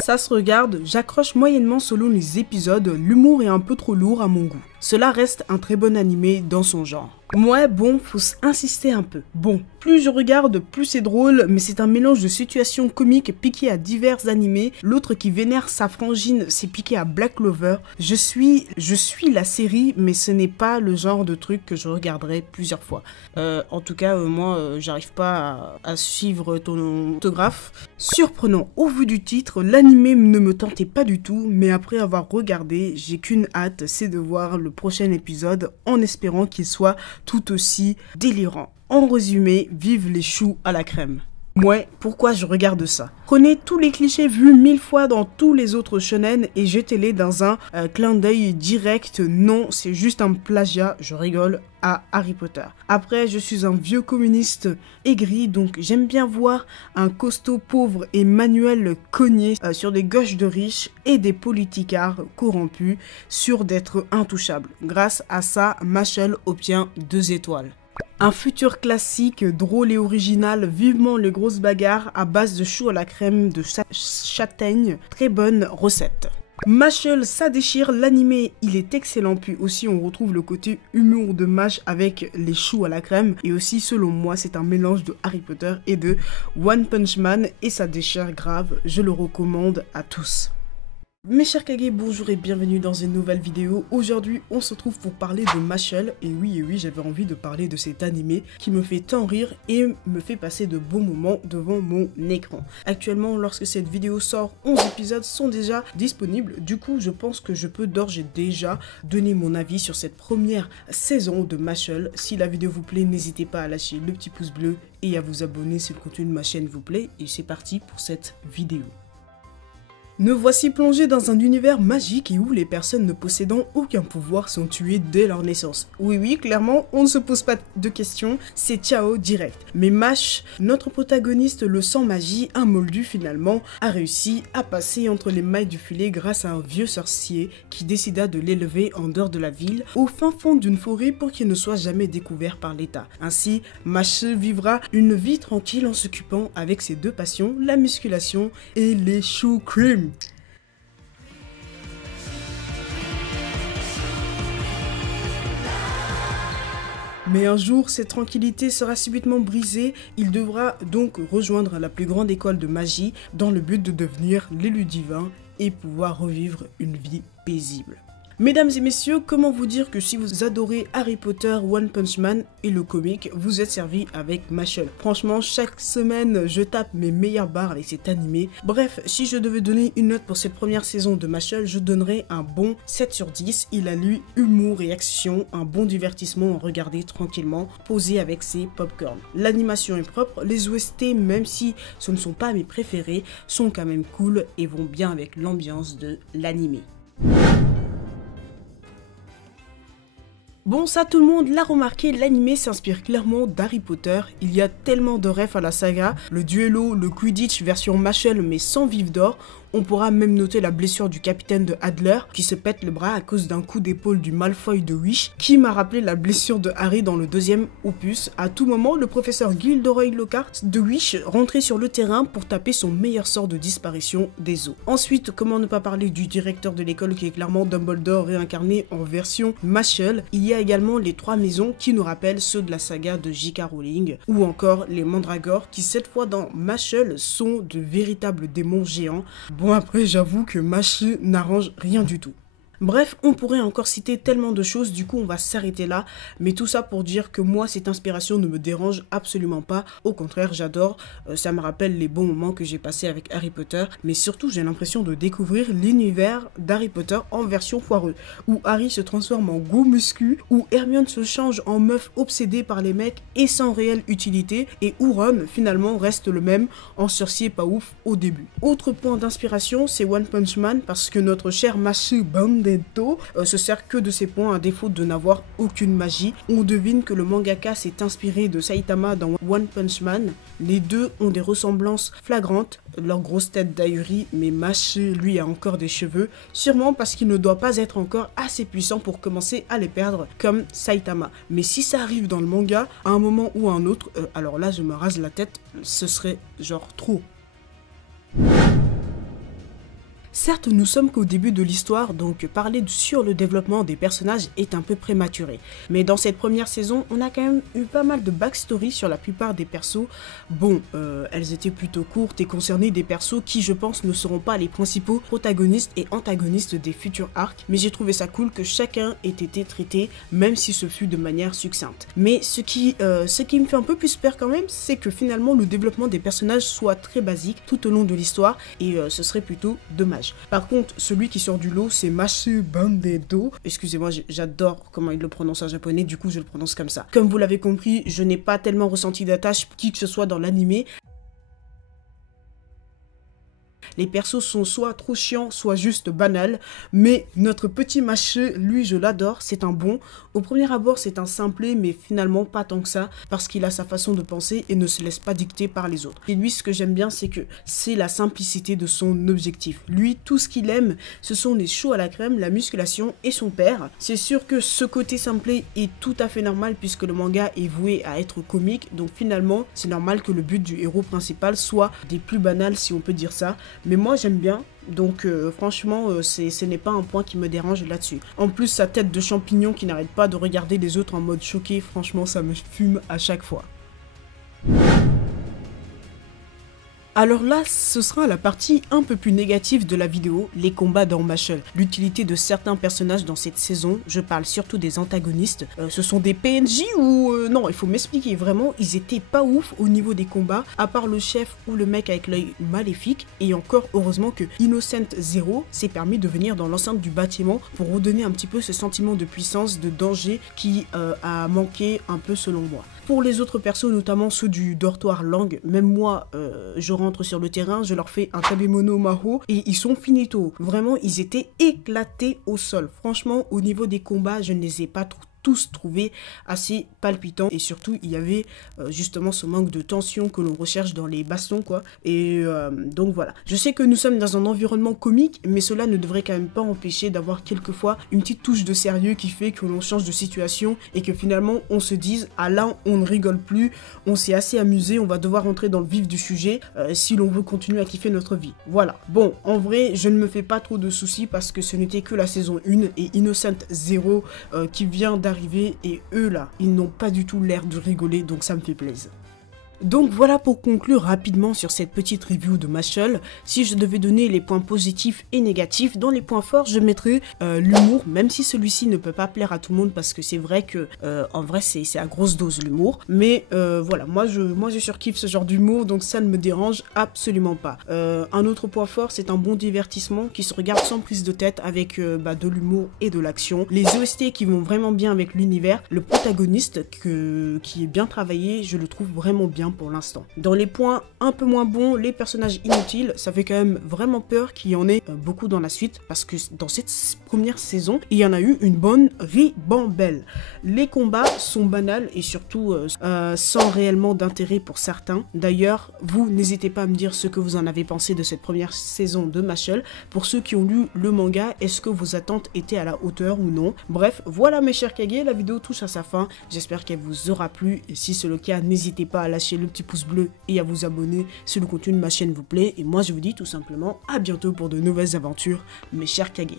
Ça se regarde, j'accroche moyennement selon les épisodes, l'humour est un peu trop lourd à mon goût. Cela reste un très bon animé dans son genre. Ouais, bon, faut insister un peu. Bon, plus je regarde, plus c'est drôle, mais c'est un mélange de situations comiques piquées à divers animés. L'autre qui vénère sa frangine s'est piqué à Black Clover. Je suis la série, mais ce n'est pas le genre de truc que je regarderai plusieurs fois. En tout cas, moi, j'arrive pas à suivre ton orthographe. Surprenant, au vu du titre, l'animé ne me tentait pas du tout, mais après avoir regardé, j'ai qu'une hâte, c'est de voir le prochain épisode en espérant qu'il soit tout aussi délirant. En résumé, vive les choux à la crème. Ouais, pourquoi je regarde ça? Prenez tous les clichés vus 1000 fois dans tous les autres shonen et jetez-les dans un clin d'œil direct. Non, c'est juste un plagiat, je rigole, à Harry Potter. Après, je suis un vieux communiste aigri, donc j'aime bien voir un costaud pauvre et manuel cogné sur des gauches de riches et des politicards corrompus, sûrs d'être intouchables. Grâce à ça, Mashle obtient 2 étoiles. Un futur classique, drôle et original, vivement les grosses bagarres à base de choux à la crème de châtaigne, très bonne recette. Mashle, ça déchire, l'animé il est excellent, puis aussi on retrouve le côté humour de Mash avec les choux à la crème, et aussi selon moi c'est un mélange de Harry Potter et de One Punch Man, et ça déchire grave, je le recommande à tous. Mes chers Kage, bonjour et bienvenue dans une nouvelle vidéo. Aujourd'hui, on se retrouve pour parler de Mashle. Et oui, j'avais envie de parler de cet animé qui me fait tant rire et me fait passer de bons moments devant mon écran. Actuellement, lorsque cette vidéo sort, 11 épisodes sont déjà disponibles. Du coup, je pense que je peux d'ores et déjà donner mon avis sur cette première saison de Mashle. Si la vidéo vous plaît, n'hésitez pas à lâcher le petit pouce bleu et à vous abonner si le contenu de ma chaîne vous plaît. Et c'est parti pour cette vidéo. Nous voici plongés dans un univers magique et où les personnes ne possédant aucun pouvoir sont tuées dès leur naissance. Oui, clairement, on ne se pose pas de questions, c'est ciao direct. Mais Mash, notre protagoniste le sans magie, un moldu finalement, a réussi à passer entre les mailles du filet grâce à un vieux sorcier qui décida de l'élever en dehors de la ville, au fin fond d'une forêt pour qu'il ne soit jamais découvert par l'État. Ainsi, Mash vivra une vie tranquille en s'occupant avec ses 2 passions, la musculation et les choux cream. Mais un jour, cette tranquillité sera subitement brisée, il devra donc rejoindre la plus grande école de magie dans le but de devenir l'élu divin et pouvoir revivre une vie paisible. Mesdames et messieurs, comment vous dire que si vous adorez Harry Potter, One Punch Man et le comic, vous êtes servi avec Mashle. Franchement, chaque semaine, je tape mes meilleures barres avec cet animé. Bref, si je devais donner une note pour cette première saison de Mashle, je donnerais un bon 7 sur 10. Il allie humour et action, un bon divertissement à regarder tranquillement, posé avec ses popcorn. L'animation est propre, les OST, même si ce ne sont pas mes préférés, sont quand même cool et vont bien avec l'ambiance de l'animé. Bon, ça tout le monde l'a remarqué, l'animé s'inspire clairement d'Harry Potter. Il y a tellement de refs à la saga, le duello, le Quidditch version Mashle mais sans vif d'or. On pourra même noter la blessure du capitaine de Adler qui se pète le bras à cause d'un coup d'épaule du Malfoy de Wish qui m'a rappelé la blessure de Harry dans le 2e opus. À tout moment, le professeur Gilderoy Lockhart de Wish rentrait sur le terrain pour taper son meilleur sort de disparition des eaux. Ensuite, comment ne pas parler du directeur de l'école qui est clairement Dumbledore réincarné en version Mashle. Il y a également les 3 maisons qui nous rappellent ceux de la saga de J.K. Rowling ou encore les Mandragores qui cette fois dans Mashle sont de véritables démons géants. Bon, après, j'avoue que Mashle n'arrange rien du tout. Bref, on pourrait encore citer tellement de choses, du coup on va s'arrêter là, mais tout ça pour dire que moi cette inspiration ne me dérange absolument pas, au contraire j'adore, ça me rappelle les bons moments que j'ai passés avec Harry Potter, mais surtout j'ai l'impression de découvrir l'univers d'Harry Potter en version foireuse, où Harry se transforme en gros muscu, où Hermione se change en meuf obsédée par les mecs et sans réelle utilité, et où Ron finalement reste le même, en sorcier pas ouf au début. Autre point d'inspiration, c'est One Punch Man, parce que notre cher Mashle se sert que de ses points à défaut de n'avoir aucune magie. On devine que le mangaka s'est inspiré de Saitama dans One Punch Man. Les deux ont des ressemblances flagrantes, leur grosse tête d'ahuri, mais Mashle lui a encore des cheveux, sûrement parce qu'il ne doit pas être encore assez puissant pour commencer à les perdre comme Saitama. Mais si ça arrive dans le manga, à un moment ou à un autre, alors là je me rase la tête, ce serait genre trop. Certes, nous sommes qu'au début de l'histoire, donc parler sur le développement des personnages est un peu prématuré. Mais dans cette première saison, on a quand même eu pas mal de backstory sur la plupart des persos. Bon, elles étaient plutôt courtes et concernaient des persos qui, je pense, ne seront pas les principaux protagonistes et antagonistes des futurs arcs. Mais j'ai trouvé ça cool que chacun ait été traité, même si ce fut de manière succincte. Mais ce qui me fait un peu plus peur quand même, c'est que finalement le développement des personnages soit très basique tout au long de l'histoire et ce serait plutôt dommage. Par contre, celui qui sort du lot, c'est Masu Bandedo. Excusez-moi, j'adore comment il le prononce en japonais, du coup je le prononce comme ça. Comme vous l'avez compris, je n'ai pas tellement ressenti d'attache qui que ce soit dans l'anime. Les persos sont soit trop chiants, soit juste banals, mais notre petit Machu, lui je l'adore, c'est un bon. Au premier abord c'est un simplet, mais finalement pas tant que ça, parce qu'il a sa façon de penser et ne se laisse pas dicter par les autres. Et lui, ce que j'aime bien, c'est que c'est la simplicité de son objectif. Lui, tout ce qu'il aime, ce sont les choux à la crème, la musculation et son père. C'est sûr que ce côté simplet est tout à fait normal, puisque le manga est voué à être comique, donc finalement c'est normal que le but du héros principal soit des plus banals, si on peut dire ça. Mais moi j'aime bien, donc franchement ce n'est pas un point qui me dérange là-dessus. En plus sa tête de champignon qui n'arrête pas de regarder les autres en mode choqué, franchement ça me fume à chaque fois. Alors là, ce sera la partie un peu plus négative de la vidéo, les combats dans Mashle. L'utilité de certains personnages dans cette saison, je parle surtout des antagonistes. Ce sont des PNJ ou... non, il faut m'expliquer, vraiment, ils étaient pas ouf au niveau des combats, à part le chef ou le mec avec l'œil maléfique. Et encore, heureusement que Innocent Zero s'est permis de venir dans l'enceinte du bâtiment pour redonner un petit peu ce sentiment de puissance, de danger qui a manqué un peu selon moi. Pour les autres persos, notamment ceux du dortoir langue, même moi, je rentre sur le terrain, je leur fais un Tabemono Maho et ils sont finito. Vraiment, ils étaient éclatés au sol. Franchement, au niveau des combats, je ne les ai pas tous trouvés assez palpitants et surtout il y avait justement ce manque de tension que l'on recherche dans les bastons quoi, et donc voilà. Je sais que nous sommes dans un environnement comique, mais cela ne devrait quand même pas empêcher d'avoir quelquefois une petite touche de sérieux qui fait que l'on change de situation et que finalement on se dise ah là on ne rigole plus, on s'est assez amusé, on va devoir rentrer dans le vif du sujet si l'on veut continuer à kiffer notre vie. Voilà. Bon, en vrai je ne me fais pas trop de soucis parce que ce n'était que la saison 1 et Innocent Zero qui vient d'arriver et eux là, ils n'ont pas du tout l'air de rigoler, donc ça me fait plaisir. Donc voilà pour conclure rapidement sur cette petite review de Mashle. Si je devais donner les points positifs et négatifs, dans les points forts je mettrais l'humour, même si celui-ci ne peut pas plaire à tout le monde parce que c'est vrai que en vrai c'est à grosse dose l'humour. Mais voilà, moi je surkiffe ce genre d'humour, donc ça ne me dérange absolument pas. Un autre point fort, c'est un bon divertissement qui se regarde sans prise de tête avec de l'humour et de l'action. Les OST qui vont vraiment bien avec l'univers, le protagoniste qui est bien travaillé, je le trouve vraiment bien pour l'instant. Dans les points un peu moins bons, les personnages inutiles, ça fait quand même vraiment peur qu'il y en ait beaucoup dans la suite parce que dans cette première saison, il y en a eu une bonne ribambelle. Les combats sont banals et surtout sans réellement d'intérêt pour certains. D'ailleurs, vous n'hésitez pas à me dire ce que vous en avez pensé de cette première saison de Mashle. Pour ceux qui ont lu le manga, est-ce que vos attentes étaient à la hauteur ou non? Bref, voilà mes chers Kage, la vidéo touche à sa fin. J'espère qu'elle vous aura plu et si c'est le cas, n'hésitez pas à lâcher le petit pouce bleu et à vous abonner si le contenu de ma chaîne vous plaît. Et moi je vous dis tout simplement à bientôt pour de nouvelles aventures, mes chers Kage.